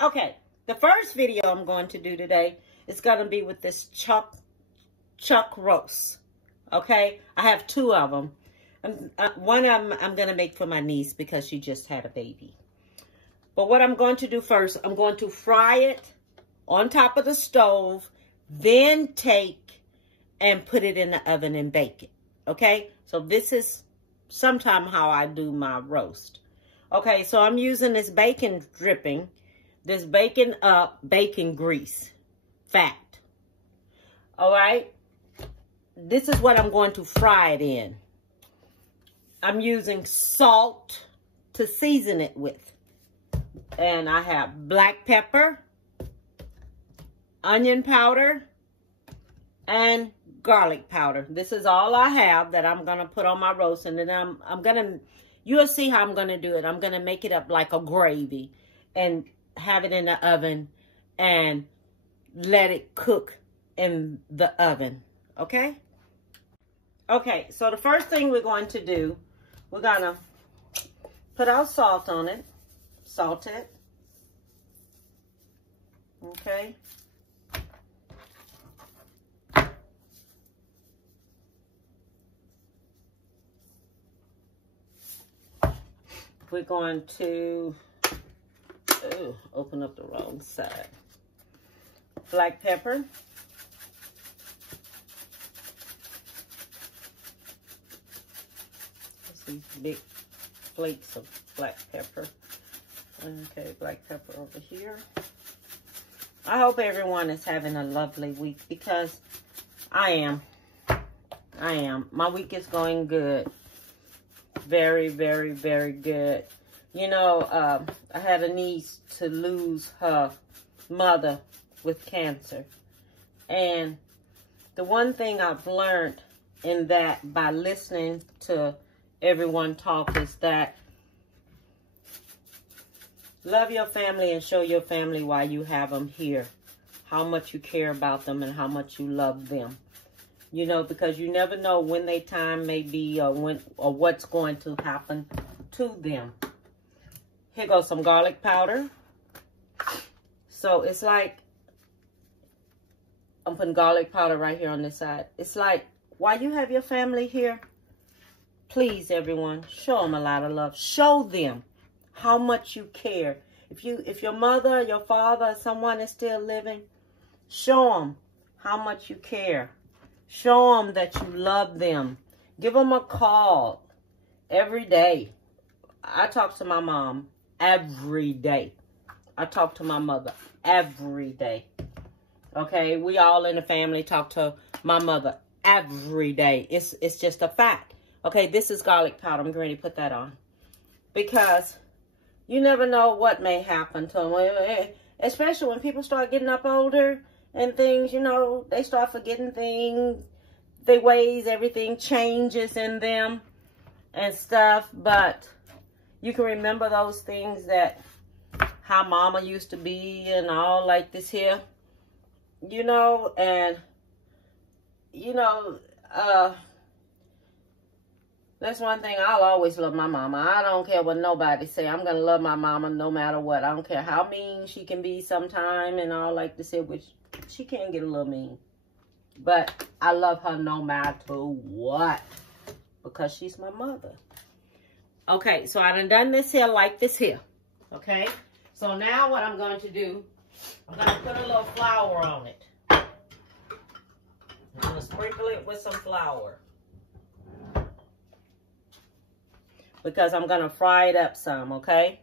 Okay, the first video I'm going to do today is going to be with this chuck roast. Okay, I have two of them. One of them I'm going to make for my niece because she just had a baby. But what I'm going to do first, I'm going to fry it on top of the stove, then take and put it in the oven and bake it. Okay, so this is sometime how I do my roast. Okay, so I'm using this bacon dripping, this bacon grease, fat. All right, this is what I'm going to fry it in. I'm using salt to season it with. And I have black pepper, onion powder, and garlic powder. This is all I have that I'm going to put on my roast. And then I'm going to, you'll see how I'm going to do it. I'm going to make it up like a gravy and have it in the oven and let it cook in the oven. Okay? Okay, so the first thing we're going to do, we're going to put our salt on it. Salt it. Okay. We're going to open up the wrong side. Black pepper. These big flakes of black pepper. Okay, black pepper over here. I hope everyone is having a lovely week because I am. My week is going good. Very, very, very good. You know, I had a niece to lose her mother with cancer. And the one thing I've learned in that by listening to everyone talk is that love your family and show your family why you have them here. How much you care about them and how much you love them. You know, because you never know when their time may be or what's going to happen to them. Here goes some garlic powder. So it's like, I'm putting garlic powder right here on this side. It's like, while you have your family here, please everyone, show them a lot of love. Show them how much you care. If your mother, your father, someone is still living, show them how much you care. Show them that you love them. Give them a call every day. I talk to my mom every day. I talk to my mother every day. Okay, we all in the family talk to my mother every day. It's just a fact. Okay, this is garlic powder. I'm going to put that on because you never know what may happen to them. Especially when people start getting up older and things, you know, they start forgetting things, their ways, everything changes in them and stuff. But you can remember those things that how mama used to be and all like this here, you know, and, you know, that's one thing. I'll always love my mama. I don't care what nobody say. I'm going to love my mama no matter what. I don't care how mean she can be sometime and all like this here, which she can get a little mean. But I love her no matter what because she's my mother. Okay, so I done this here like this here. Okay, so now what I'm going to do, I'm going to put a little flour on it. I'm going to sprinkle it with some flour. Because I'm going to fry it up some, okay?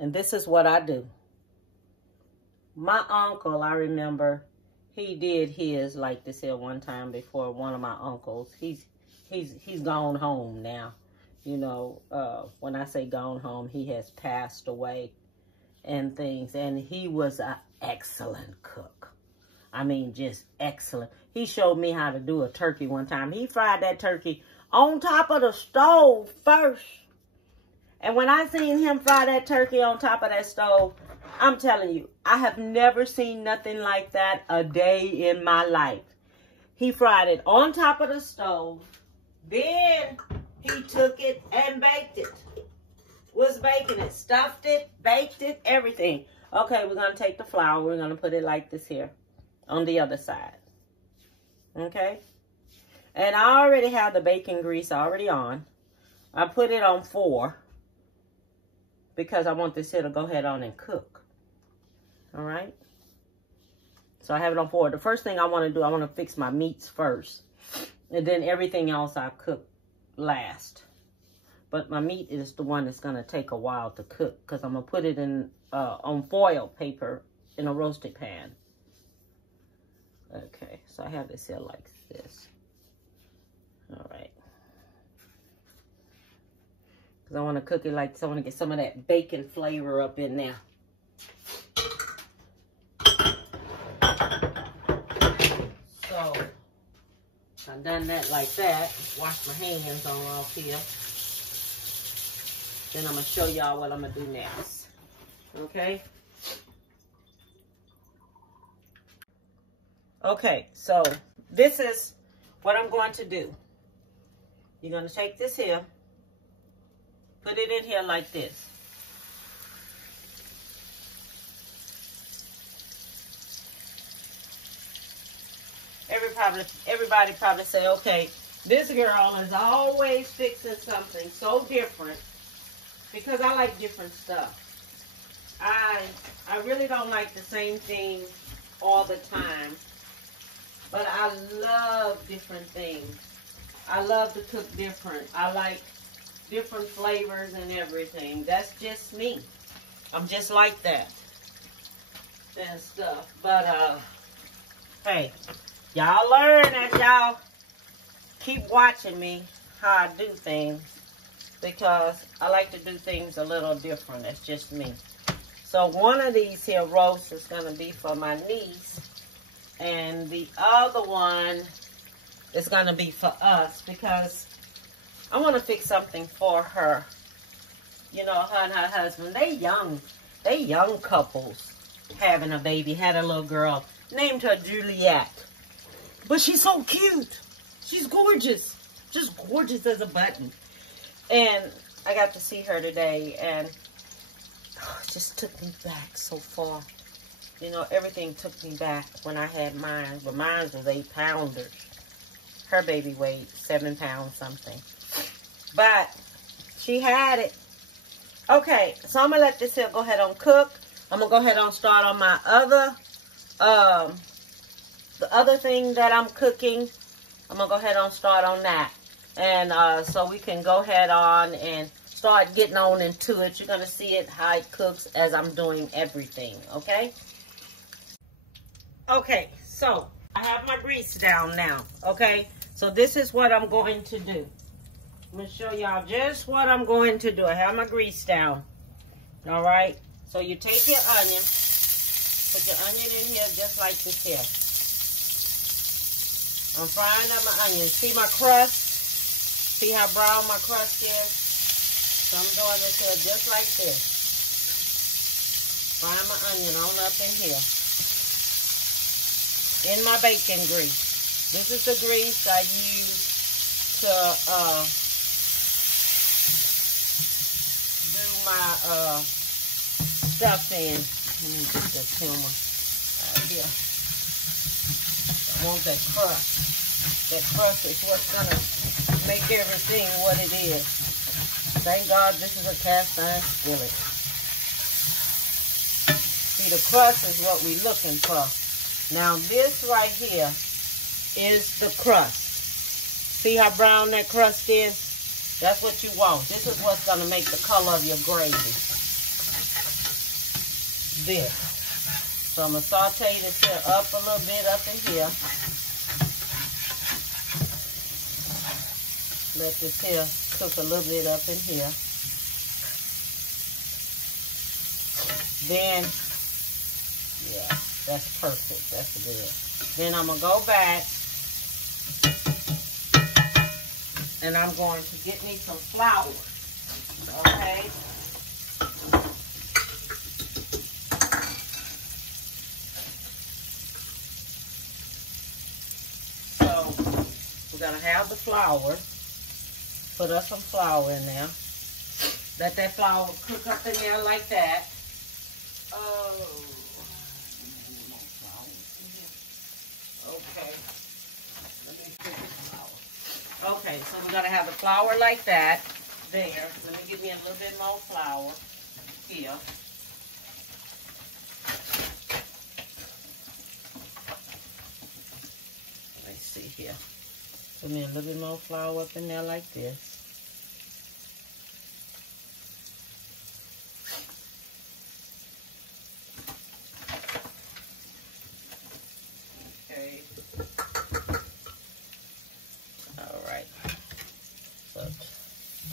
And this is what I do. My uncle, I remember, he did his like this here one time before. One of my uncles. He's gone home now. You know, when I say gone home, he has passed away and things. And he was an excellent cook. I mean, just excellent. He showed me how to do a turkey one time. He fried that turkey on top of the stove first. And when I seen him fry that turkey on top of that stove, I'm telling you, I have never seen nothing like that a day in my life. He fried it on top of the stove. Then he took it and baked it. was baking it. Stuffed it, baked it, everything. Okay, we're going to take the flour. We're going to put it like this here on the other side. Okay? And I already have the baking grease already on. I put it on 4 because I want this here to go ahead on and cook. All right? So I have it on 4. The first thing I want to do, I want to fix my meats first. And then everything else I cook last. But my meat is the one that's going to take a while to cook because I'm going to put it in on foil paper in a roasted pan. Okay, so I have this here like this. All right. Because I want to cook it like this. I want to get some of that bacon flavor up in there. So, I've done that like that. Wash my hands on off here. Then I'm going to show y'all what I'm going to do next. Okay? Okay, so this is what I'm going to do. You're going to take this here. Put it in here like this. Everybody probably say, okay, this girl is always fixing something so different. Because I like different stuff. I really don't like the same thing all the time. But I love different things. I love to cook different. I like different flavors and everything. That's just me. I'm just like that. And stuff. But, hey, y'all learn as y'all keep watching me how I do things. Because I like to do things a little different. That's just me. So one of these here roasts is going to be for my niece. And the other one is going to be for us. Because I want to fix something for her. You know, her and her husband. They young couples having a baby. Had a little girl. Named her Juliet. But she's so cute. She's gorgeous. Just gorgeous as a button. And I got to see her today, and it just took me back so far. You know, everything took me back when I had mine. But mine was 8 pounders. Her baby weighed 7 pounds something. But she had it. Okay, so I'm going to let this here go ahead and cook. I'm going to go ahead and start on my other, the other thing that I'm cooking. I'm going to go ahead and start on that. And so we can go ahead on and start getting on into it. You're going to see it, how it cooks as I'm doing everything, okay? Okay, so I have my grease down now, okay? So this is what I'm going to do. I'm going to show y'all just what I'm going to do. I have my grease down, all right? So you take your onion, put your onion in here just like this here. I'm frying up my onions. See my crust? See how brown my crust is? So I'm doing this here just like this. Frying my onion on up in here. In my bacon grease. This is the grease I use to do my stuff in. Let me get this camera right here. I want that crust. That crust is what's gonna make everything what it is. Thank God this is a cast iron skillet. See, the crust is what we're looking for. Now this right here is the crust. See how brown that crust is? That's what you want. This is what's going to make the color of your gravy. This. So I'm going to saute this here up a little bit up in here. Let this here cook a little bit up in here. Then, yeah, that's perfect. That's good. Then I'm going to go back and I'm going to get me some flour. Okay? So, we're going to have the flour. Put us some flour in there. Let that flour cook up in there like that. Oh. Okay. Let me put the flour. Okay, so we're going to have the flour like that there. Let me give me a little bit more flour here. Let's see here. Put me a little bit more flour up in there like this. Okay. All right. So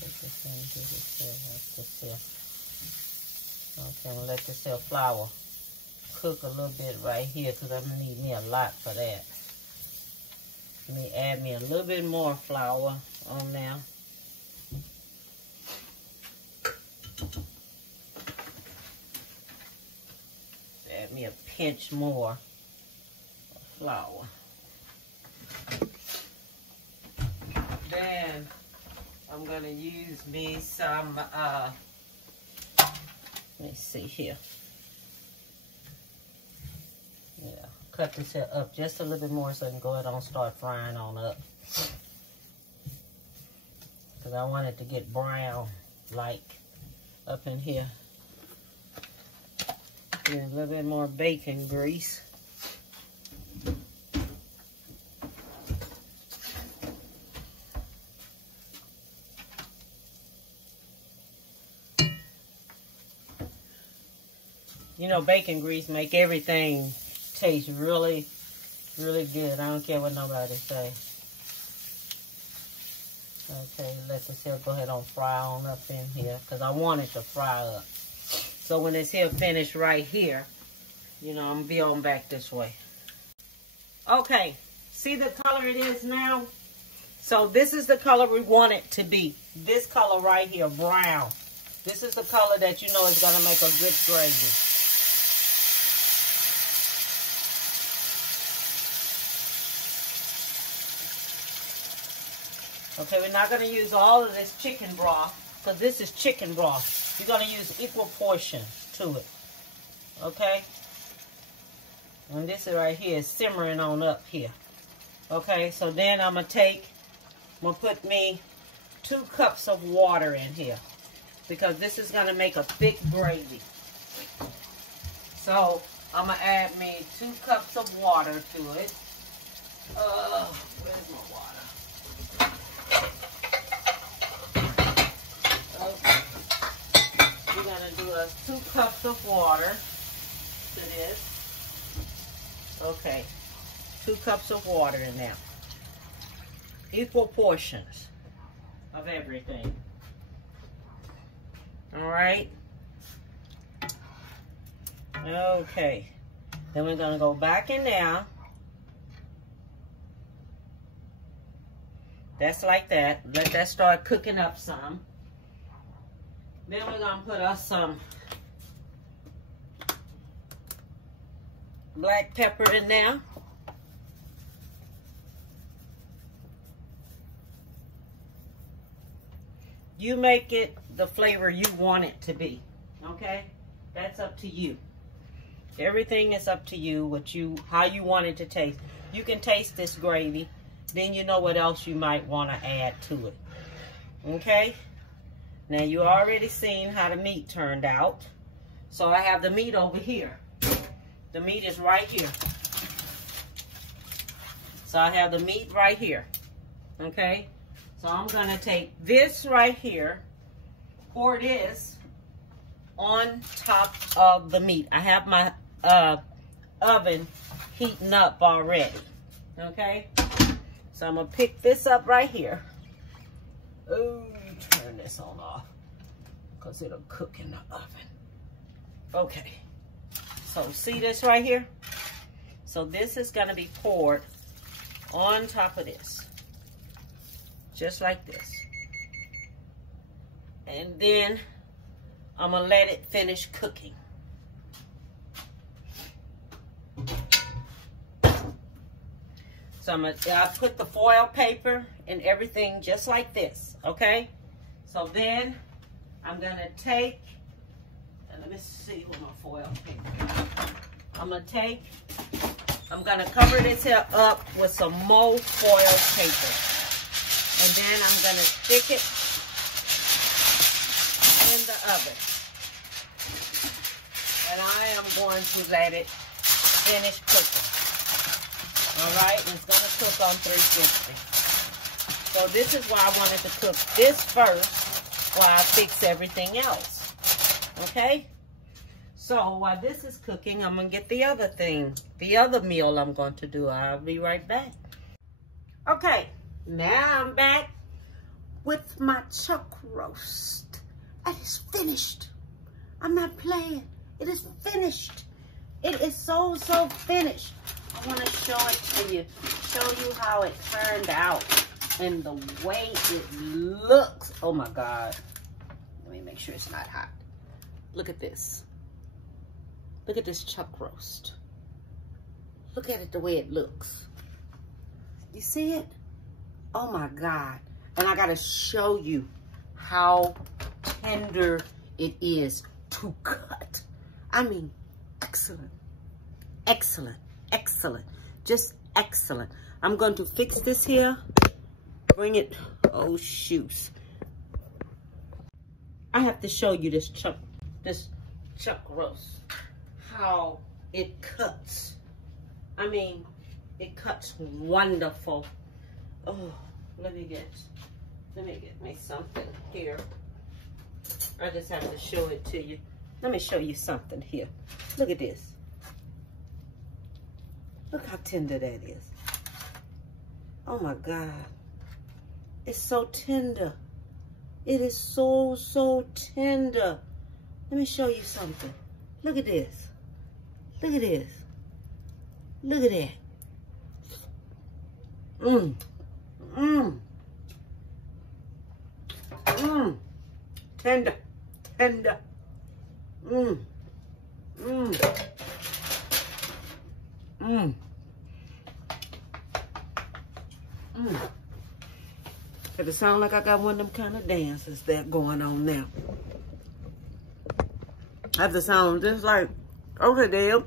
take this in, give this okay, I'm gonna let this flour cook a little bit right here because I'm gonna need me a lot for that. Let me add me a little bit more flour on there. Add me a pinch more of flour. Then I'm gonna use me some, let me see here. Yeah, cut this here up just a little bit more so I can go ahead and start frying on up. Because I want it to get brown, like up in here. Get a little bit more bacon grease. You know, bacon grease make everything taste really, really good. I don't care what nobody say. Okay, let this here go ahead and fry on up in here because I want it to fry up. So when it's here finished right here, you know, I'm going to be on back this way. Okay, see the color it is now? So this is the color we want it to be. This color right here, brown. This is the color that you know is going to make a good gravy. Okay, we're not going to use all of this chicken broth because this is chicken broth. You're going to use equal portion to it. Okay? And this right here is simmering on up here. Okay, so then I'm going to put me 2 cups of water in here because this is going to make a thick gravy. So I'm going to add me 2 cups of water to it. Where's my water? Okay. We're going to do 2 cups of water to this. Okay. 2 cups of water in there. Equal portions of everything. Alright. Okay. Then we're going to go back in there. That's like that. Let that start cooking up some. Then we're going to put us some black pepper in there. You make it the flavor you want it to be. Okay? That's up to you. Everything is up to you, how you want it to taste. You can taste this gravy. Then you know what else you might want to add to it. Okay? Now, you already seen how the meat turned out. So, I have the meat over here. The meat is right here. So, I have the meat right here. Okay? So, I'm going to take this right here, pour this on top of the meat. I have my oven heating up already. Okay? So, I'm going to pick this up right here. Oh, turn this on off because it'll cook in the oven. Okay, so see this right here? So this is going to be poured on top of this, just like this. And then I'm going to let it finish cooking. So I put the foil paper and everything just like this, okay? So then I'm going to take, and let me see where my foil paper. I'm going to cover this here up with some more foil paper. And then I'm going to stick it in the oven. And I am going to let it finish cooking. All right, and it's going to cook on 350. So this is why I wanted to cook this first while I fix everything else. Okay? So while this is cooking, I'm going to get the other thing, the other meal I'm going to do. I'll be right back. Okay, now I'm back with my chuck roast. It is finished. I'm not playing. It is finished. It is so finished. I want to show it to you. Show you how it turned out and the way it looks. Oh my God. Let me make sure it's not hot. Look at this. Look at this chuck roast. Look at it the way it looks. You see it? Oh my God. And I got to show you how tender it is to cut. I mean, excellent. Excellent. Excellent. Just excellent. I'm going to fix this here. Bring it. Oh, shoot. I have to show you this chuck roast. How it cuts. I mean, it cuts wonderful. Oh, let me get me something here. I just have to show it to you. Let me show you something here. Look at this. Look how tender that is. Oh my God. It's so tender. It is so tender. Let me show you something. Look at this. Look at this. Look at that. Mmm. Mmm. Mmm. Tender. Tender. Mmm. Mmm. Mmm. Mmm. Does it sound like I got one of them kind of dances that going on now? I have to sound just like, okay, Deb,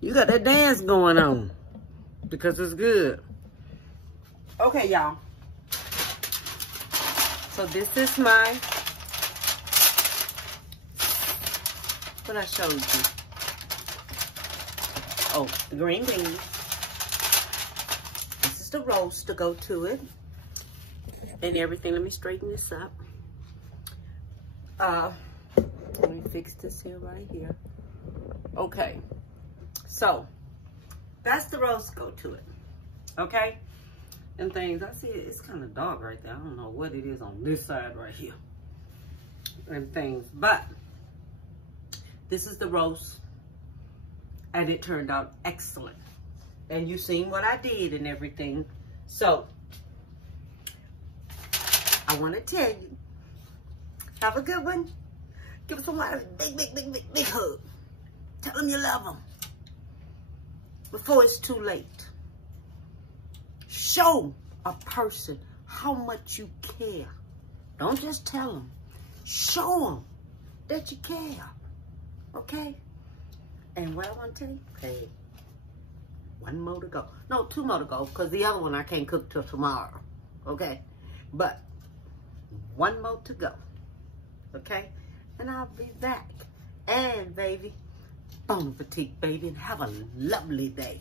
you got that dance going on because it's good. Okay, y'all. So this is my, what I showed you. Oh, the green beans. This is the roast to go to it. And everything. Let me straighten this up. Let me fix this here right here. Okay. So, that's the roast go to it. Okay? And things. I see it's kind of dark right there. I don't know what it is on this side right here. And things. But, this is the roast. And it turned out excellent. And you seen what I did and everything. So, I want to tell you, have a good one. Give someone a big hug. Tell them you love them before it's too late. Show a person how much you care. Don't just tell them. Show them that you care. Okay? And what I want to tell you, okay, one more to go. No, two more to go, because the other one I can't cook till tomorrow. Okay? But one more to go. Okay? And I'll be back. And, baby, bon appetit, baby, and have a lovely day.